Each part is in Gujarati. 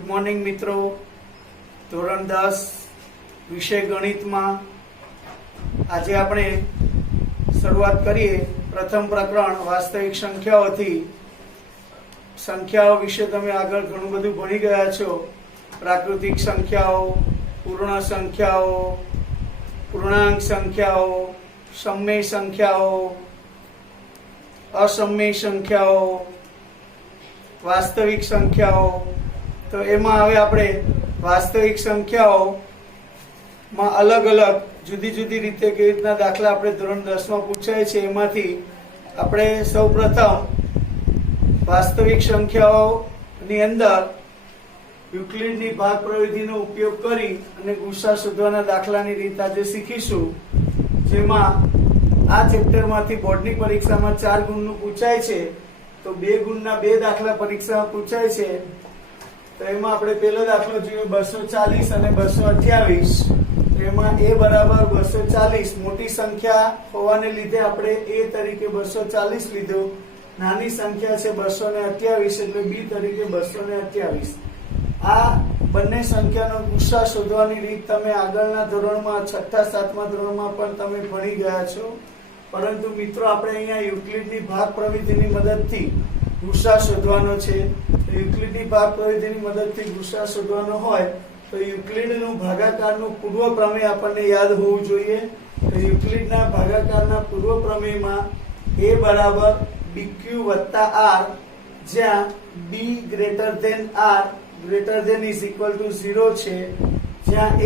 गुड मॉर्निंग मित्रों। ધોરણ 10 વિષય ગણિતમાં આજે આપણે શરૂઆત કરીએ પ્રથમ પ્રકરણ વાસ્તવિક સંખ્યાઓથી। સંખ્યાઓ વિશે તમે આગળ ઘણું બધું ભણી ગયા છો। પ્રાકૃતિક સંખ્યાઓ, પૂર્ણ સંખ્યાઓ, પૂર્ણાંક સંખ્યાઓ, સમય સંખ્યાઓ, અસમય સંખ્યાઓ, વાસ્તવિક સંખ્યાઓ। તો એમાં હવે આપણે વાસ્તવિક સંખ્યાઓમાં અલગ અલગ જુદી જુદી રીતે કેવી રીતના દાખલા આપણે ધોરણ 10 માં પૂછાય છે એમાંથી આપણે સૌપ્રથમ વાસ્તવિક સંખ્યાઓની અંદર યુક્લિડની ભાગ પ્રવિધિનો ઉપયોગ કરી અને ગુસા શોધવાના દાખલાની રીત આજે શીખીશું। જેમાં આ ચેપ્ટરમાંથી બોર્ડની પરીક્ષામાં 4 ગુણનું પૂછાય છે, તો 2 ગુણના 2 દાખલા પરીક્ષામાં પૂછાય છે। તો એમાં આપણે પહેલો દાખલો જોઈએ 240 અને 228। તો એમાં a બરાબર 240 મોટી સંખ્યા હોવાને લીધે આપણે a તરીકે 240 લીધો, નાની સંખ્યા છે 228 એટલે b તરીકે 228। આ બંને સંખ્યાનો ગુસા શોધવાની રીત તમે આગળના ધોરણમાં 6ઠા 7મા ધોરણમાં પણ તમે ભણી ગયા છો, પરંતુ મિત્રો આપણે અહીંયા યુક્લિડની ભાગ પ્રવિધિની મદદથી ગુસા શોધવાનો છે। તો યુક્લિડની ભાગ પ્રવિધિની મદદથી ગુસા શોધવાનો હોય તો યુક્લિડનું ભાગાકારનું પૂર્વ પ્રમેય આપણને યાદ હોવું જોઈએ। તો યુક્લિડના ભાગાકારના પૂર્વ પ્રમેયમાં a બરાબર bq વત્તા r, જ્યાં b greater than r greater than is equal to 0 છે, જ્યાં a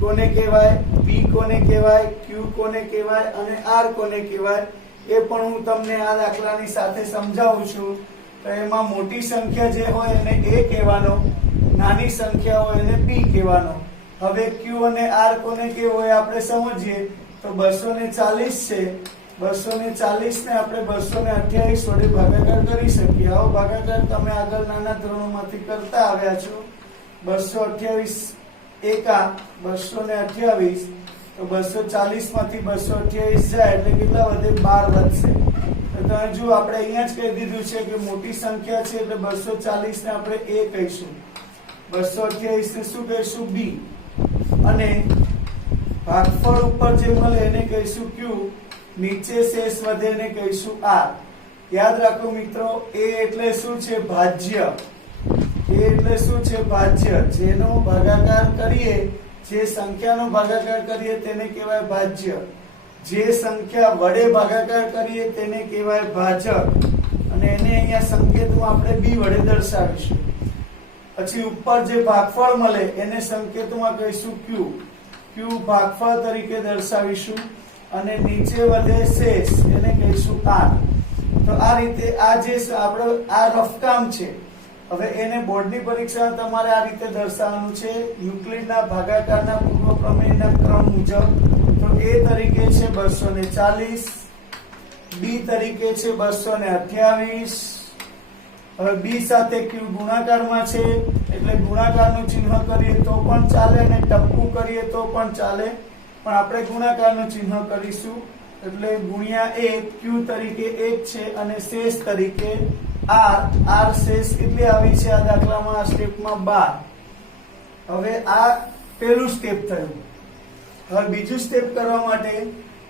કોને કહેવાય, b કોને કહેવાય, q કોને કહેવાય અને r કોને કહેવાય એ પણ હું તમને આ દાખલાની સાથે સમજાવું છું। તો એમાં મોટી સંખ્યા જે હોય એને a કહેવાનો, નાની સંખ્યા હોય એને b કહેવાનો। હવે q અને r કોને કહેવો એ આપણે સમજીએ। તો 240 છે, 240 ને આપણે 228 વડે ભાગાકાર કરી શકીએ। આવો ભાગાકાર તમે આગળ નાના ધોરણોમાંથી કરતા આવ્યા છો। 228 એકા 228, તો 240 માંથી 228 જાય એટલે કેટલા વધે, 12 વધશે। તો તમે જો આપણે અહીંયા જ કહી દીધું છે કે મોટી સંખ્યા છે એટલે 240 ને આપણે a કહીશું, 228 ને શું કહીશું, b, અને ભાગફળ ઉપર જે મળે એને કહીશું q, નીચે શેષ વધે એને કહીશું r। યાદ રાખો મિત્રો, a એટલે શું છે, ભાજ્ય। a એટલે શું છે, ભાજ્ય। જેનો ભાગાકાર કરીએ, જે સંખ્યાનો ભાગાકાર કરીએ તેને કહેવાય ભાજ્ય, જે સંખ્યા વડે ભાગાકાર કરીએ તેને કહેવાય ભાજક, અને એને અહીંયા સંકેતમાં આપણે b વડે દર્શાવીશું। પછી ઉપર જે ભાગફળ મળે એને સંકેતમાં કહીશું q, q ભાગફળ તરીકે દર્શાવીશું, અને નીચે વધે શેષ એને કહીશું r। તો આ રીતે આ જે આપણો આ રફ કામ છે। હવે એને બોર્ડની પરીક્ષામાં તમારે આ રીતે દર્શાવવાનું છે યુક્લિડના ભાગાકારના પૂર્વ પ્રમેયના ક્રમ મુજબ। તો a તરીકે છે 240, b તરીકે છે 228। હવે b સાથે q ગુણાકારમાં છે એટલે ગુણાકારનું ચિહ્ન કરીએ તો પણ ચાલે અને ટપકું કરીએ તો પણ ચાલે, પણ આપણે ગુણાકારનું ચિહ્ન કરીશું એટલે ગુણ્યા 1, q તરીકે 1 છે અને શેષ તરીકે r શેષ કેટલી આવી છે આ દાખલામાં, આ સ્ટેપમાં 12। હવે આ પહેલું સ્ટેપ થયું। હવે બીજું સ્ટેપ કરવા માટે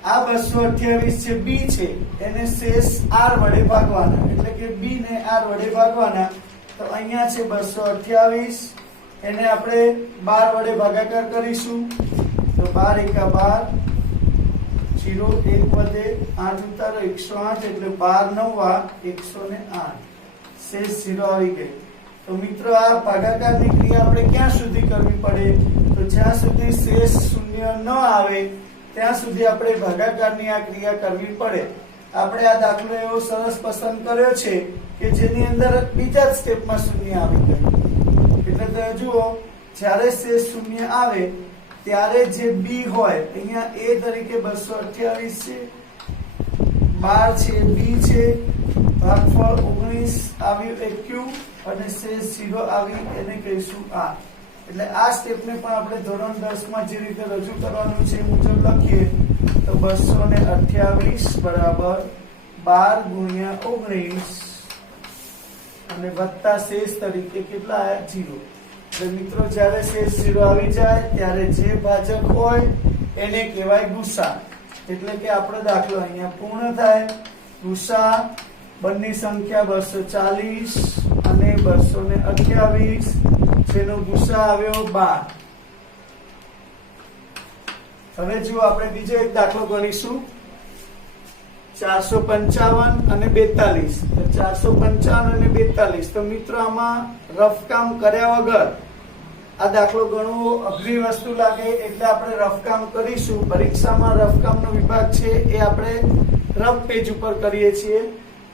આ 228 છે b છે એને શેષ r વડે ભાગવાના, એટલે કે b ને r વડે ભાગવાના। તો અહીંયા છે 228, એને આપણે 12 વડે ભાગાકાર કરીશું। તો 12 એકા 12, 0 1 વધે, 8 ઉતારો 108 એટલે 12 9 108, શેષ 0 આવી ગઈ। તો મિત્રો આ ભાગાકારની ક્રિયા આપણે ક્યાં સુધી કરવી પડે, તો જ્યાં સુધી શેષ શૂન્ય ન આવે ત્યાં સુધી આપણે ભાગાકારની આ ક્રિયા કરવી પડે। આપણે આ દાખલો એવો સરસ પસંદ કર્યો છે કે જેની અંદર બીજા જ સ્ટેપમાં શૂન્ય આવી ગયું, એટલે તમે જુઓ જ્યારે શેષ શૂન્ય આવે ત્યારે જે b હોય અહીંયા a તરીકે 228 છે, 12 છે, b છે, ભાગફળ 19 આવ્યું એ q અને શેષ 0 આવી એને કહીશું r। એટલે આ સ્ટેપને પણ આપણે ધોરણ 10 માં જે રીતે રજૂ કરવાનું છે એ મુજબ લખીએ તો 228 બરાબર 12 ગુણ્યા 19 અને વત્તા શેષ તરીકે કેટલા આવ્યા 0. એટલે મિત્રો જ્યારે શેષ 0 આવી જાય ત્યારે જે ભાજક હોય એને કહેવાય ગુસા. એટલે કે આપણો દાખલો અહીંયા પૂર્ણ થાય. ગુસા બંને સંખ્યા 240 અને 228, જેનો ગુસા આવ્યો 12. હવે જો આપણે બીજો એક દાખલો ગણીશું, 455 અને 42. તો 455 અને 42, તો મિત્રો આમાં રફ કામ કર્યા વગર આ દાખલો ગણવો અઘરી વસ્તુ લાગે, એટલે આપણે રફ કામ કરીશું. પરીક્ષામાં રફ કામનો વિભાગ છે એ આપણે રફ પેજ ઉપર કરીએ છીએ,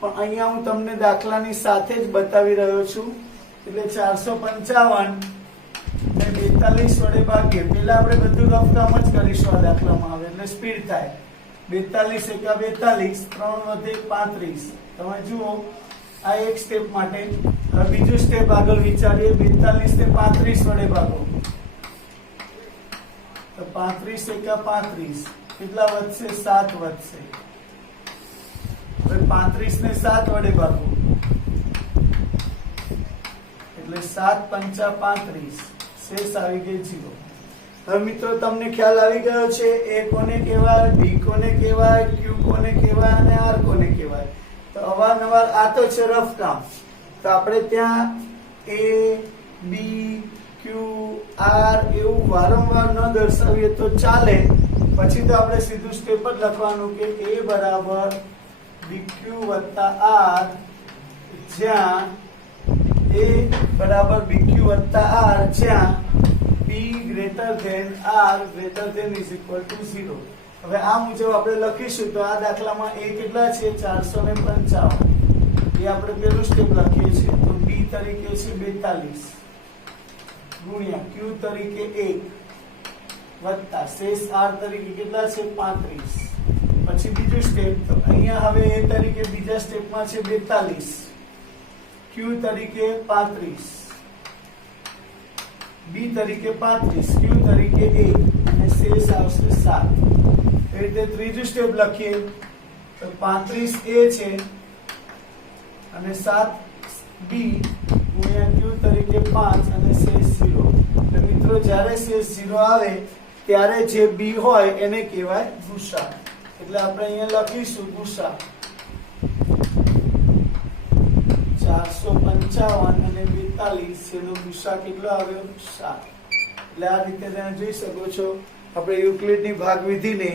પણ અહીંયા હું તમને દાખલાની સાથે જ બતાવી રહ્યો છું. એટલે 455 ને 42 વડે ભાગીએ. પહેલા આપણે બધું રફ કામ જ કરીશું આ દાખલામાં, આવે એટલે સ્પીડ થાય. 42 એકા 42, 3 વધે 35. તમે જુઓ આ એક સ્ટેપ માટે. હવે બીજું સ્ટેપ આગળ વિચારીએ. 42 ને 35 વડે ભાગો તો 35 એકા 35, કેટલા વધશે? 7 વધશે. હવે 35 ને 7 વડે ભાગો એટલે 7 પંચા 35, શેષ આવી ગઈ 0. હવે મિત્રો તમને ખ્યાલ આવી ગયો છે એ કોને કહેવાય, બી કોને કહેવાય, ક્યુ કોને કહેવાય અને આર કોને કહેવાય. તો અવારનવાર આ તો છે રફ કામ. તો આપણે ત્યાં એ, બી, ક્યુ, આર એવું વારંવાર ન દર્શાવીએ તો ચાલે. પછી તો આપણે સીધું સ્ટેપ જ લખવાનું કે એ બરાબર બીક્યુ વત્તા આર, જ્યાં એ બરાબર બીક્યુ વત્તા આર, જ્યાં B greater than R greater than is equal to 0. હવે આ મુજબ આપણે લખીશું. તો આ દાખલામાં એ કેટલા છે? 455. એ આપણે પેલું સ્ટેપ લખીએ છીએ. તો બી તરીકે છે 42 ગુણ્યા ક્યુ તરીકે 1 વત્તા શેષ આર તરીકે કેટલા છે? 35. પછી બીજું સ્ટેપ. તો અહીંયા હવે એ તરીકે બીજા સ્ટેપમાં છે 42, ક્યુ તરીકે 35, બી તરીકે 35, ક્યુ તરીકે 1 અને શેષ આવશે 7. એ રીતે ત્રીજું સ્ટેપ લખીએ. તો 35 એ છે અને 7 બી ગુણ્યા ક્યુ તરીકે 5 અને શેષ 0. એટલે મિત્રો જ્યારે શેષ 0 આવે ત્યારે જે બી હોય એને કહેવાય ગુસા. એટલે આપણે અહીંયા લખીશું ગુસા 455 અને 42, એનો ગુસા કેટલો આવ્યો? 7. એટલે આ રીતે તમે જોઈ શકો છો. આપણે યુક્લિડની ભાગ વિધિને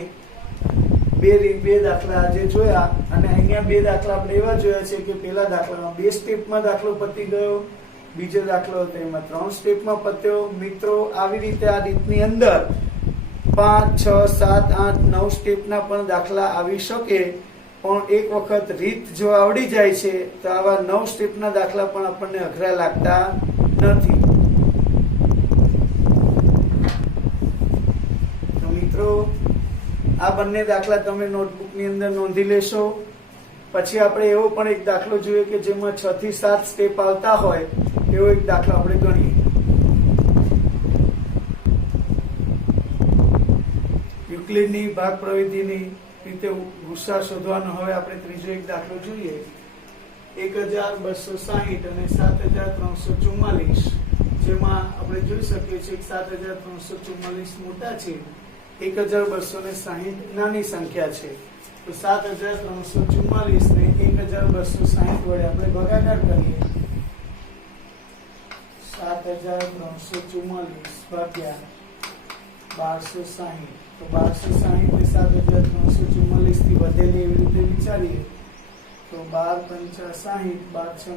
બે દાખલા આજે જોયા, અને અહીંયા બે દાખલા આપણે એવા જોયા છે કે પહેલા દાખલામાં 2 સ્ટેપમાં દાખલો પતી ગયો, બીજો દાખલો હતો એમાં 3 સ્ટેપમાં પત્યો. મિત્રો આવી રીતે આ રીતની અંદર 5, 6, 7, 8, 9 સ્ટેપના પણ દાખલા આવી શકે, પણ એક વખત રીત જો આવડી જાય છે તો આવા 9 સ્ટેપના દાખલા પણ આપણને અઘરા લાગતા નથી. તો મિત્રો આ બંને દાખલા તમે નોટબુકની અંદર નોંધી લેશો. પછી આપણે એવો પણ એક દાખલો જોઈએ કે જેમાં 6 થી 7 સ્ટેપ આવતા હોય, એવો એક દાખલો આપણે ગણીએ. યુક્લિડની ભાગ પ્રવિધિની રીતે ગુસા શોધવાનો હવે આપણે ત્રીજો એક દાખલો જોઈએ. 1260 અને 7344, જેમાં આપણે જોઈ શકીએ છીએ કે 7344 મોટા છે, 1260 નાની સંખ્યા છે. તો 7344 ને 1260 વડે આપણે ભાગાકાર કરીએ. 7344 ભાગ્યા 1260. તો 1260 ને 7344 થી વધેલી એવી રીતે વિચારીએ તો 12 પંચા 60, 12 6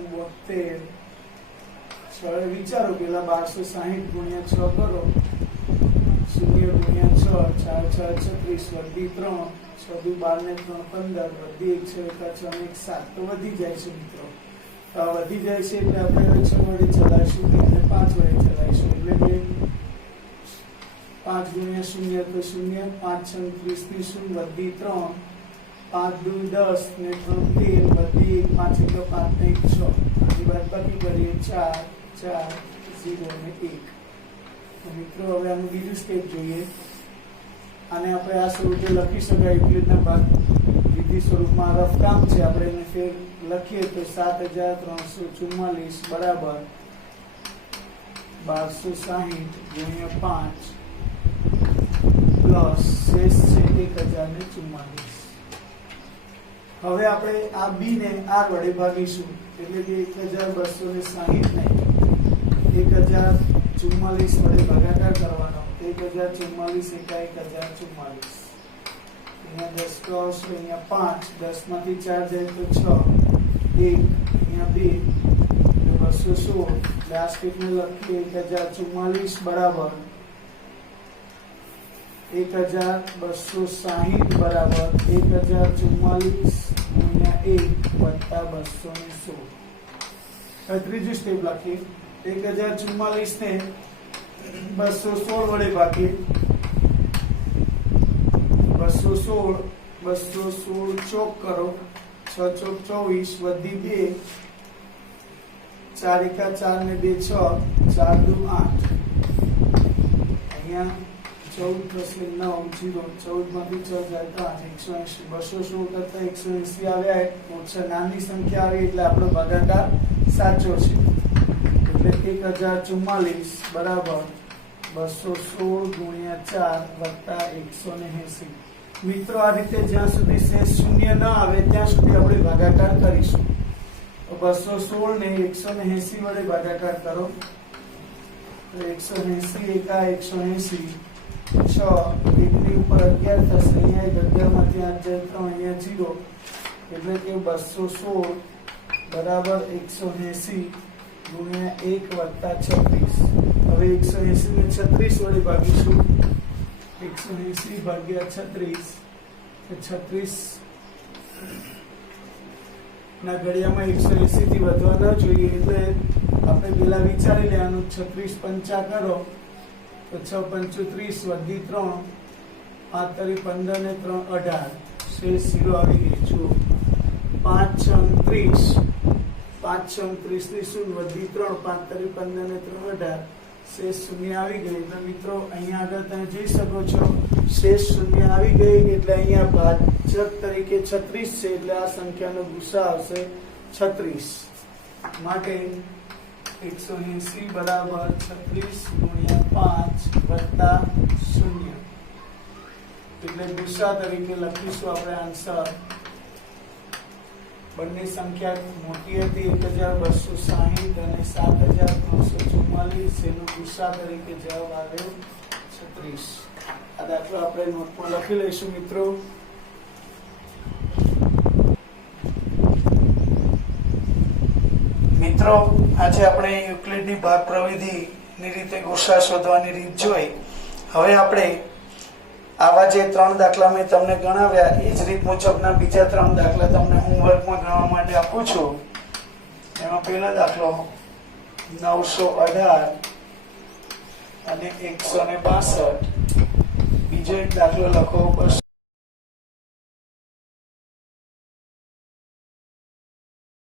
72. વિચારો પેલા 1260 ગુણ્યા 6 કરો, 0 ગુણ્યા 6, 4 6 36, વધી 3, 6 દુ 12 ને 3 15, વધી 1 6 1 6 1 7. તો વધી જાય છે મિત્રો. તો આ વધી જાય છે એટલે આપણે હવે 6 વડે ચલાવીશું અને 5 વડે ચલાવીશું. એટલે કે 5 ગુણ્યા 0 તો 0, 5 6 30 ની 0 વધી 3, 5 દુ 10 ને 3 13, વધી 5 1 5 ને 1 6. આની બાદબાકી કરીએ 4 4 0 ને 1. તો મિત્રો હવે આનું બીજું સ્ટેપ જોઈએ. આને આપણે આ સ્વરૂપે લખી શકાય યુક્લિડના ભાગ વિધિ સ્વરૂપમાં રફ કામ છે, આપણે એને ફેર લખીએ તો 7344 બરાબર 1260 ગુણ્યા 5 પ્લસ શેષ છે 1044. હવે આપણે આ બી ને આર વડે ભાગીશું એટલે કે 1260 ને 1044 વડે ભાગાકાર કરવાનો. 1044 એકા 1044. અહીંયા 10 ક્રોસ અહીંયા 5, 10 માંથી 4 જાય તો 6, 1 અહીંયા 2 216. લાસ્ટ ને લખીએ 1044 બરાબર 1260 બરાબર 1044 ગુણ્યા 1 વત્તા 216. હવે ત્રીજું સ્ટેપ લખીએ. 1044 ને 216 વડે ભાગીએ. 216 ચોક કરો, 6 ચોક 24 વધી 2, 4 એકા 4 ને 2 6, 4 દુ 8. અહીંયા 14 પ્લસ 9 0, 14 માંથી 6 જાય તો 8, 180. 216 કરતા 180 આવ્યા, ઓછા નાની સંખ્યા આવી એટલે આપણો ભાગાકાર સાચો છે. એટલે 1044 બરાબર 216 ગુણ્યા 4 વત્તા 180. મિત્રો આ રીતે જ્યાં સુધી શેષ શૂન્ય ન આવે ત્યાં સુધી આપણે ભાગાકાર કરીશું. 216 ને 180 વડે ભાગાકાર કરો તો 180 એકા 180, 6 એકની ઉપર 11 થશે. અહીંયા 11 માંથી 8 જાય 3, અહીંયા 0 એટલે કે 216 બરાબર 180 ગુણ્યા 1 વત્તા 36. હવે 180 ને 36 વડે ભાગીશું. 180 ભાગ્યા 36 ના ઘડિયામાં 180 થી વધવા ન જોઈએ એટલે આપણે પેલા વિચારી લેવાનું. 36 પંચા કરો તો 6 પંચુ 30 વધી 3, 5 તરી 15 ને 3 18, શેષ 0 આવી ગઈ. જુઓ 5 6 30, 5 6 30 ની શૂન્ય વધી 3, 5 તરી 15 ને 3 18, શેષ શૂન્ય આવી ગઈ. એટલે મિત્રો અહીંયા આગળ તમે જોઈ શકો છો શેષ શૂન્ય આવી ગઈ એટલે અહીંયા ભાજક તરીકે 36 છે એટલે આ સંખ્યાનો ગુસા આવશે 36. માટે 180 બરાબર 36 ગુણ્યા 5 વત્તા 0 એટલે ગુસા તરીકે લખીશું આપણે આન્સર. બંને સંખ્યા મોટી હતી 1260 અને 7344, એનો ગુસા તરીકે જવાબ આવ્યો 36. આ દાખલો આપણે નોટમાં લખી લઈશું મિત્રો. મિત્રો આજે આપણે યુક્લિડની ભાગ પ્રવિધિની રીતે ગુસા શોધવાની રીત જોઈ. હવે આપણે આવા જે 3 દાખલા મેં તમને ગણાવ્યા એ જ રીત મુજબના બીજા 3 દાખલા તમને હોમવર્કમાં ગણવા માટે આપું છું. એમાં પહેલો દાખલો 918 અને 162. બીજો એક દાખલો લખો